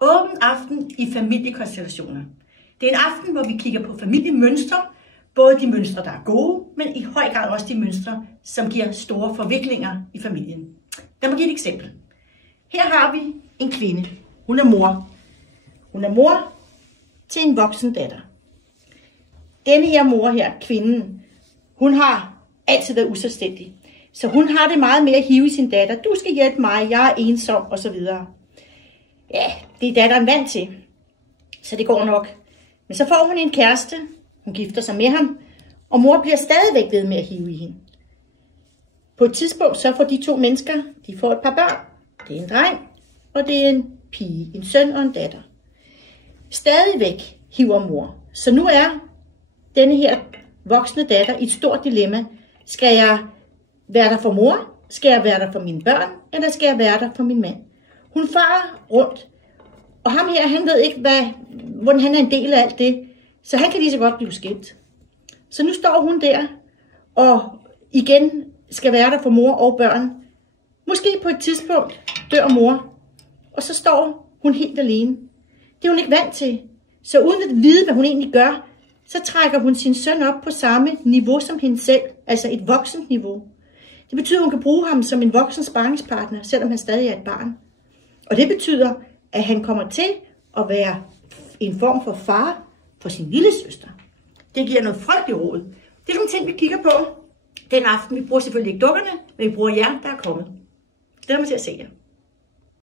Åben aften i familiekonstellationer. Det er en aften, hvor vi kigger på familiemønstre, både de mønstre, der er gode, men i høj grad også de mønstre, som giver store forviklinger i familien. Lad mig give et eksempel. Her har vi en kvinde. Hun er mor. Hun er mor til en voksen datter. Denne her mor her, kvinden, hun har altid været uselvstændig. Så hun har det meget med at hive i sin datter. Du skal hjælpe mig, jeg er ensom, osv. Ja, det er datteren vant til, så det går nok. Men så får hun en kæreste, hun gifter sig med ham, og mor bliver stadigvæk ved med at hive i hende. På et tidspunkt så får de to mennesker, de får et par børn. Det er en dreng, og det er en pige, en søn og en datter. Stadigvæk hiver mor. Så nu er denne her voksne datter i et stort dilemma. Skal jeg være der for mor? Skal jeg være der for mine børn? Eller skal jeg være der for min mand? Hun farer rundt. Og ham her, han ved ikke, hvordan han er en del af alt det. Så han kan lige så godt blive skilt. Så nu står hun der, og igen skal være der for mor og børn. Måske på et tidspunkt dør mor, og så står hun helt alene. Det er hun ikke vant til. Så uden at vide, hvad hun egentlig gør, så trækker hun sin søn op på samme niveau som hende selv, altså et voksent niveau. Det betyder, at hun kan bruge ham som en voksen sparringspartner, selvom han stadig er et barn. Og det betyder, at han kommer til at være en form for far for sin lille søster. Det giver noget frygteligt råd. Det er nogle ting, vi kigger på den aften. Vi bruger selvfølgelig ikke dukkerne, men vi bruger jer, der er kommet. Det er til at se jer.